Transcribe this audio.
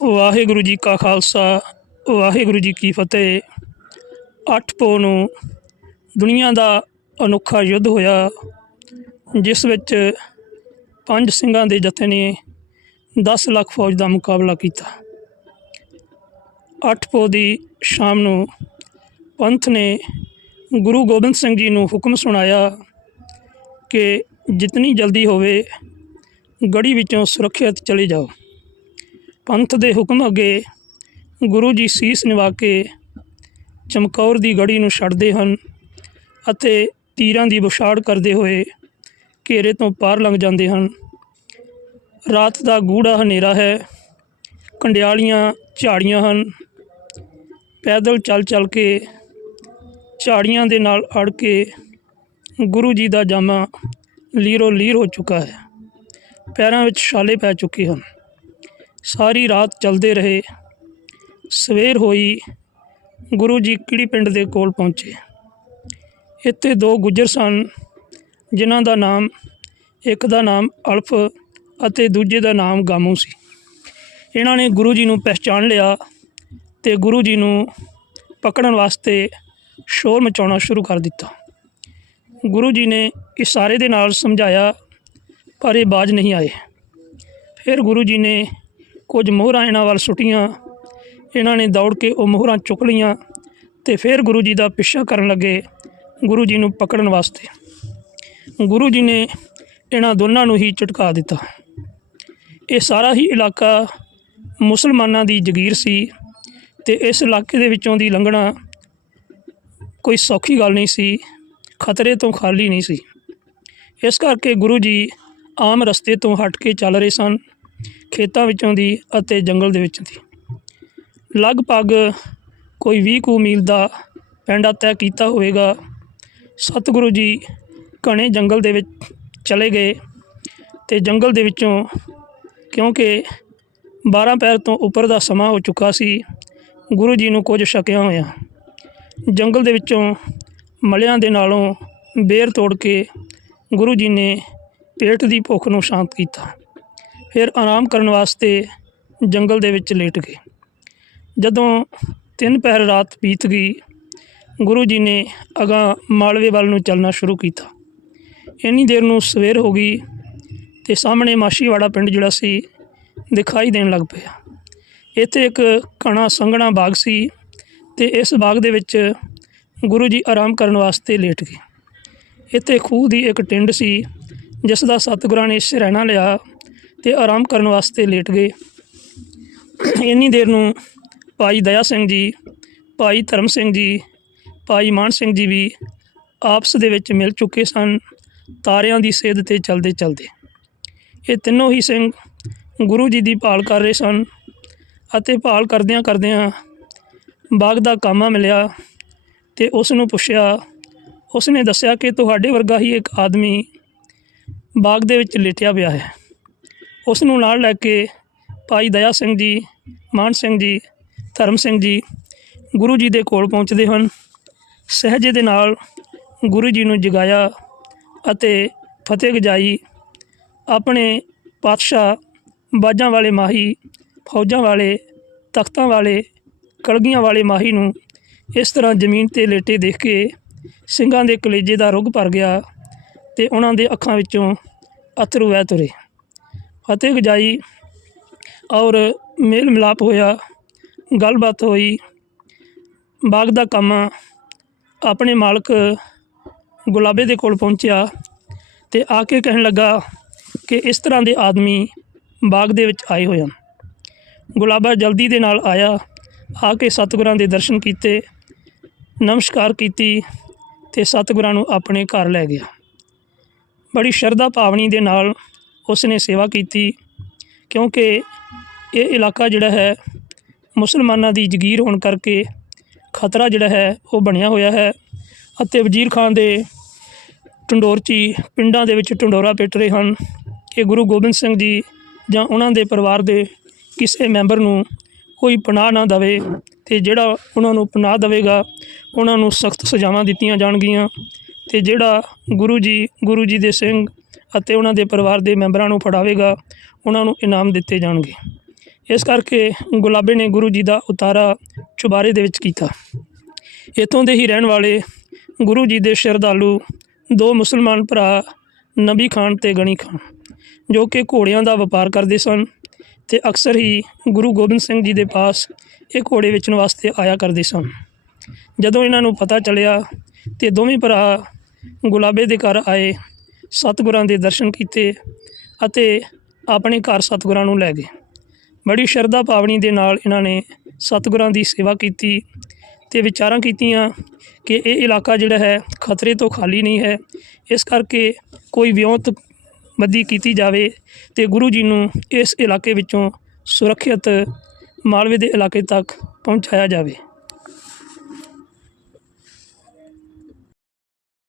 ਵਾਹਿਗੁਰੂ ਜੀ ਕਾ ਖਾਲਸਾ, ਵਾਹਿਗੁਰੂ ਜੀ ਕੀ ਫਤਿਹ। ਅੱਠ ਪੋ ਨੂੰ ਦੁਨੀਆ ਦਾ ਅਨੋਖਾ ਯੁੱਧ ਹੋਇਆ, ਜਿਸ ਵਿੱਚ ਪੰਜ ਸਿੰਘਾਂ ਦੇ ਜਥੇ ਨੇ 10 ਲੱਖ ਫੌਜ ਦਾ ਮੁਕਾਬਲਾ ਕੀਤਾ। ਅੱਠ ਪੋ ਦੀ ਸ਼ਾਮ ਨੂੰ ਪੰਥ ਨੇ ਗੁਰੂ ਗੋਬਿੰਦ ਸਿੰਘ ਜੀ ਨੂੰ ਹੁਕਮ ਸੁਣਾਇਆ ਕਿ ਜਿਤਨੀ ਜਲਦੀ ਹੋਵੇ, ਗੜੀ ਵਿੱਚੋਂ ਸੁਰੱਖਿਅਤ ਚਲੇ ਜਾਓ। ਪੰਥ ਦੇ ਹੁਕਮ ਅੱਗੇ ਗੁਰੂ ਜੀ ਸੀਸ ਨਿਵਾ ਕੇ ਚਮਕੌਰ ਦੀ ਗੜੀ ਨੂੰ ਛੱਡਦੇ ਹਨ ਅਤੇ ਤੀਰਾਂ ਦੀ ਬੁਛਾੜ ਕਰਦੇ ਹੋਏ ਘੇਰੇ ਤੋਂ ਪਾਰ ਲੰਘ ਜਾਂਦੇ ਹਨ। ਰਾਤ ਦਾ ਗੂੜਾ ਹਨੇਰਾ ਹੈ, ਕੰਡਿਆਲੀਆਂ ਝਾੜੀਆਂ ਹਨ। ਪੈਦਲ ਚੱਲ ਚੱਲ ਕੇ ਝਾੜੀਆਂ ਦੇ ਨਾਲ ਅੜ ਕੇ ਗੁਰੂ ਜੀ ਦਾ ਜਾਮਾ ਲੀਰੋ ਲੀਰ ਹੋ ਚੁੱਕਾ ਹੈ। ਪੈਰਾਂ ਵਿੱਚ ਛਾਲੇ ਪੈ ਚੁੱਕੇ ਹਨ। ਸਾਰੀ ਰਾਤ ਚੱਲਦੇ ਰਹੇ। ਸਵੇਰ ਹੋਈ, ਗੁਰੂ ਜੀ ਕਿਹੜੀ ਪਿੰਡ ਦੇ ਕੋਲ ਪਹੁੰਚੇ। ਇੱਥੇ ਦੋ ਗੁੱਜਰ ਸਨ, ਜਿਨ੍ਹਾਂ ਦਾ ਨਾਮ, ਇੱਕ ਦਾ ਨਾਮ ਅਲਫ ਅਤੇ ਦੂਜੇ ਦਾ ਨਾਮ ਗਾਮੂ ਸੀ। ਇਹਨਾਂ ਨੇ ਗੁਰੂ ਜੀ ਨੂੰ ਪਹਿਚਾਣ ਲਿਆ ਤੇ ਗੁਰੂ ਜੀ ਨੂੰ ਪਕੜਨ ਵਾਸਤੇ ਸ਼ੋਰ ਮਚਾਉਣਾ ਸ਼ੁਰੂ ਕਰ ਦਿੱਤਾ। ਗੁਰੂ ਜੀ ਨੇ ਇਸ਼ਾਰੇ ਦੇ ਨਾਲ ਸਮਝਾਇਆ, ਪਰ ਇਹ ਬਾਜ ਨਹੀਂ ਆਏ। ਫਿਰ ਗੁਰੂ ਜੀ ਨੇ ਕੁਝ ਮੋਹਰਾਂ ਇਹਨਾਂ ਵੱਲ ਸੁੱਟੀਆਂ। ਇਹਨਾਂ ਨੇ ਦੌੜ ਕੇ ਉਹ ਮੋਹਰਾਂ ਚੁੱਕ ਲਈਆਂ ਤੇ ਫਿਰ ਗੁਰੂ ਜੀ ਦਾ ਪਿੱਛਾ ਕਰਨ ਲੱਗੇ ਗੁਰੂ ਜੀ ਨੂੰ ਪਕੜਨ ਵਾਸਤੇ। ਗੁਰੂ ਜੀ ਨੇ ਇਹਨਾਂ ਦੋਨਾਂ ਨੂੰ ਹੀ ਝਟਕਾ ਦਿੱਤਾ। ਇਹ ਸਾਰਾ ਹੀ ਇਲਾਕਾ ਮੁਸਲਮਾਨਾਂ ਦੀ ਜਗੀਰ ਸੀ ਤੇ ਇਸ ਇਲਾਕੇ ਦੇ ਵਿੱਚੋਂ ਦੀ ਲੰਘਣਾ ਕੋਈ ਸੌਖੀ ਗੱਲ ਨਹੀਂ ਸੀ, ਖਤਰੇ ਤੋਂ ਖਾਲੀ ਨਹੀਂ ਸੀ। ਇਸ ਕਰਕੇ ਗੁਰੂ ਜੀ ਆਮ ਰਸਤੇ ਤੋਂ ਹਟ ਕੇ ਚੱਲ ਰਹੇ ਸਨ। ਖੇਤਾਂ ਵਿੱਚੋਂ ਦੀ ਅਤੇ ਜੰਗਲ ਦੇ ਵਿੱਚੋਂ ਦੀ। ਲਗਭਗ ਕੋਈ 20 ਕੁ ਮੀਲ ਦਾ ਪੈਂਡਾ ਤੈਅ ਕੀਤਾ ਹੋਵੇਗਾ। ਸਤਿਗੁਰੂ ਜੀ ਘਣੇ ਜੰਗਲ ਦੇ ਵਿੱਚ ਚਲੇ ਗਏ ਤੇ ਜੰਗਲ ਦੇ ਵਿੱਚੋਂ ਕਿਉਂਕਿ 12 ਪੈਰ ਤੋਂ ਉੱਪਰ ਦਾ ਸਮਾਂ ਹੋ ਚੁੱਕਾ ਸੀ, ਗੁਰੂ ਜੀ ਨੂੰ ਕੁਝ ਛਕਿਆ ਹੋਇਆ। ਜੰਗਲ ਦੇ ਵਿੱਚੋਂ ਮਲਿਆਂ ਦੇ ਨਾਲੋਂ ਬੇਰ ਤੋੜ ਕੇ ਗੁਰੂ ਜੀ ਨੇ ਪੇਟ ਦੀ ਭੁੱਖ ਨੂੰ ਸ਼ਾਂਤ ਕੀਤਾ। ਫਿਰ ਆਰਾਮ ਕਰਨ ਵਾਸਤੇ ਜੰਗਲ ਦੇ ਵਿੱਚ ਲੇਟ ਗਏ। ਜਦੋਂ ਤਿੰਨ ਪਹਿਰ ਰਾਤ ਬੀਤ ਗਈ, ਗੁਰੂ ਜੀ ਨੇ ਅਗਾ ਮਾਲਵੇ ਵੱਲ ਨੂੰ ਚੱਲਣਾ ਸ਼ੁਰੂ ਕੀਤਾ। ਇੰਨੀ ਦੇਰ ਨੂੰ ਸਵੇਰ ਹੋ ਗਈ ਤੇ ਸਾਹਮਣੇ ਮਾਸ਼ੀਵਾੜਾ ਪਿੰਡ ਜਿਹੜਾ ਸੀ, ਦਿਖਾਈ ਦੇਣ ਲੱਗ ਪਿਆ। ਇੱਥੇ ਇੱਕ ਘਣਾ ਸੰਘਣਾ ਬਾਗ ਸੀ ਤੇ ਇਸ ਬਾਗ ਦੇ ਵਿੱਚ ਗੁਰੂ ਜੀ ਆਰਾਮ ਕਰਨ ਵਾਸਤੇ ਲੇਟ ਗਏ। ਇੱਥੇ ਖੂਹ ਦੀ ਇੱਕ ਟਿੰਡ ਸੀ, ਜਿਸ ਦਾ ਸਤਿਗੁਰਾਂ ਨੇ ਸਿਰਹਿਣਾ ਲਿਆ। ਤੇ ਆਰਾਮ ਕਰਨ ਵਾਸਤੇ ਲੇਟ ਗਏ। ਇੰਨੀ ਦੇਰ ਨੂੰ ਭਾਈ ਦਇਆ ਸਿੰਘ ਜੀ, ਭਾਈ ਧਰਮ ਸਿੰਘ ਜੀ, ਭਾਈ ਮਾਨ ਸਿੰਘ ਜੀ ਵੀ ਆਪਸ ਦੇ ਵਿੱਚ ਮਿਲ ਚੁੱਕੇ ਸਨ, ਤਾਰਿਆਂ ਦੀ ਸੇਧ ਤੇ ਚਲਦੇ ਚਲਦੇ। ਇਹ ਤਿੰਨੋਂ ਹੀ ਸਿੰਘ ਗੁਰੂ ਜੀ ਦੀ ਭਾਲ ਕਰ ਰਹੇ ਸਨ ਅਤੇ ਭਾਲ ਕਰਦਿਆਂ ਕਰਦਿਆਂ ਬਾਗ ਦਾ ਕਾਮਾ ਮਿਲਿਆ ਤੇ ਉਸ ਨੂੰ ਪੁੱਛਿਆ ਉਸ ਨੇ ਦੱਸਿਆ ਕਿ ਤੁਹਾਡੇ ਵਰਗਾ ਹੀ ਇੱਕ ਆਦਮੀ ਬਾਗ ਦੇ ਵਿੱਚ ਲੇਟਿਆ ਪਿਆ ਹੈ। ਉਸ ਨੂੰ ਨਾਲ ਲੈ ਕੇ ਭਾਈ ਦਇਆ ਸਿੰਘ ਜੀ, ਮਾਨ ਸਿੰਘ ਜੀ, ਧਰਮ ਸਿੰਘ ਜੀ, ਗੁਰੂ ਜੀ ਦੇ ਕੋਲ ਪਹੁੰਚਦੇ ਹਨ। ਸਹਿਜੇ ਦੇ ਨਾਲ ਗੁਰੂ ਜੀ ਨੂੰ ਜਗਾਇਆ ਅਤੇ ਫਤਿਹ ਗਜਾਈ। ਆਪਣੇ ਪਾਤਸ਼ਾਹ ਬਾਜਾਂ ਵਾਲੇ ਮਾਹੀ, ਫੌਜਾਂ ਵਾਲੇ, ਤਖਤਾਂ ਵਾਲੇ, ਕਲਗੀਆਂ ਵਾਲੇ ਮਾਹੀ ਨੂੰ ਇਸ ਤਰ੍ਹਾਂ ਜ਼ਮੀਨ ਤੇ ਲੇਟੇ ਦੇਖ ਕੇ ਸਿੰਘਾਂ ਦੇ ਕਲੇਜੇ ਦਾ ਰੁੱਗ ਭਰ ਗਿਆ ਤੇ ਉਹਨਾਂ ਦੇ ਅੱਖਾਂ ਵਿੱਚੋਂ ਅਥਰੂ ਵਹਿ ਤੁਰੇ। ਫਤਿਹ ਗਜਾਈ ਔਰ ਮੇਲ ਮਿਲਾਪ ਹੋਇਆ, ਗੱਲਬਾਤ ਹੋਈ। ਬਾਗ ਦਾ ਕੰਮ ਆਪਣੇ ਮਾਲਕ ਗੁਲਾਬੇ ਦੇ ਕੋਲ ਪਹੁੰਚਿਆ ਤੇ ਆ ਕੇ ਕਹਿਣ ਲੱਗਾ ਕਿ ਇਸ ਤਰ੍ਹਾਂ ਦੇ ਆਦਮੀ ਬਾਗ ਦੇ ਵਿੱਚ ਆਏ ਹੋਏ ਹਨ। ਗੁਲਾਬਾ ਜਲਦੀ ਦੇ ਨਾਲ ਆਇਆ, ਆ ਕੇ ਸਤਿਗੁਰਾਂ ਦੇ ਦਰਸ਼ਨ ਕੀਤੇ, ਨਮਸਕਾਰ ਕੀਤੀ ਤੇ ਸਤਿਗੁਰਾਂ ਨੂੰ ਆਪਣੇ ਘਰ ਲੈ ਗਿਆ। ਬੜੀ ਸ਼ਰਧਾ ਭਾਵਨੀ ਦੇ ਨਾਲ ਉਸ ਨੇ ਸੇਵਾ ਕੀਤੀ, ਕਿਉਂਕਿ ਇਹ ਇਲਾਕਾ ਜਿਹੜਾ ਹੈ ਮੁਸਲਮਾਨਾਂ ਦੀ ਜਗੀਰ ਹੋਣ ਕਰਕੇ ਖਤਰਾ ਜਿਹੜਾ ਹੈ ਉਹ ਬਣਿਆ ਹੋਇਆ ਹੈ ਅਤੇ ਵਜ਼ੀਰ ਖਾਨ ਦੇ ਟੰਡੋਰਚੀ ਪਿੰਡਾਂ ਦੇ ਵਿੱਚ ਟੰਡੋਰਾ ਪਿੱਟ ਰਹੇ ਹਨ। ਕਿ ਗੁਰੂ ਗੋਬਿੰਦ ਸਿੰਘ ਜੀ ਜਾਂ ਉਹਨਾਂ ਦੇ ਪਰਿਵਾਰ ਦੇ ਕਿਸੇ ਮੈਂਬਰ ਨੂੰ ਕੋਈ ਪਨਾਹ ਨਾ ਦਵੇ ਤੇ ਜਿਹੜਾ ਉਹਨਾਂ ਨੂੰ ਪਨਾਹ ਦੇਵੇਗਾ, ਉਹਨਾਂ ਨੂੰ ਸਖਤ ਸਜ਼ਾਵਾਂ ਦਿੱਤੀਆਂ ਜਾਣਗੀਆਂ ਤੇ ਜਿਹੜਾ ਗੁਰੂ ਜੀ ਗੁਰੂ ਜੀ ਦੇ ਸਿੰਘ ਅਤੇ ਉਹਨਾਂ ਦੇ ਪਰਿਵਾਰ ਦੇ ਮੈਂਬਰਾਂ ਨੂੰ ਫੜਾਵੇਗਾ, ਉਹਨਾਂ ਨੂੰ ਇਨਾਮ ਦਿੱਤੇ ਜਾਣਗੇ। ਇਸ ਕਰਕੇ ਗੁਲਾਬੇ ਨੇ ਗੁਰੂ ਜੀ ਦਾ ਉਤਾਰਾ ਚੁਬਾਰੇ ਦੇ ਵਿੱਚ ਕੀਤਾ। ਇੱਥੋਂ ਦੇ ਹੀ ਰਹਿਣ ਵਾਲੇ ਗੁਰੂ ਜੀ ਦੇ ਸ਼ਰਧਾਲੂ ਦੋ ਮੁਸਲਮਾਨ ਭਰਾ ਨਬੀ ਖਾਨ ਤੇ ਗਣੀ ਖਾਨ, ਜੋ ਕਿ ਘੋੜਿਆਂ ਦਾ ਵਪਾਰ ਕਰਦੇ ਸਨ ਤੇ ਅਕਸਰ ਹੀ ਗੁਰੂ ਗੋਬਿੰਦ ਸਿੰਘ ਜੀ ਦੇ ਪਾਸ ਇਹ ਘੋੜੇ ਵੇਚਣ ਵਾਸਤੇ ਆਇਆ ਕਰਦੇ ਸਨ। ਜਦੋਂ ਇਹਨਾਂ ਨੂੰ ਪਤਾ ਚੱਲਿਆ ਤੇ ਦੋਵੇਂ ਭਰਾ ਗੁਲਾਬੇ ਦੇ ਘਰ ਆਏ ਸਤਿਗੁਰਾਂ ਦੇ ਦਰਸ਼ਨ ਕੀਤੇ ਅਤੇ ਆਪਣੇ ਘਰ ਸਤਿਗੁਰਾਂ ਨੂੰ ਲੈ ਗਏ। ਬੜੀ ਸ਼ਰਧਾ ਭਾਵਨੀ ਦੇ ਨਾਲ ਇਹਨਾਂ ਨੇ ਸਤਿਗੁਰਾਂ ਦੀ ਸੇਵਾ ਕੀਤੀ ਤੇ ਵਿਚਾਰਾਂ ਕੀਤੀਆਂ ਕਿ ਇਹ ਇਲਾਕਾ ਜਿਹੜਾ ਹੈ ਖਤਰੇ ਤੋਂ ਖਾਲੀ ਨਹੀਂ ਹੈ। ਇਸ ਕਰਕੇ ਕੋਈ ਵਿਉਂਤ ਬੱਦੀ ਕੀਤੀ ਜਾਵੇ ਤੇ ਗੁਰੂ ਜੀ ਨੂੰ ਇਸ ਇਲਾਕੇ ਵਿੱਚੋਂ ਸੁਰੱਖਿਅਤ ਮਾਲਵੇ ਦੇ ਇਲਾਕੇ ਤੱਕ ਪਹੁੰਚਾਇਆ ਜਾਵੇ।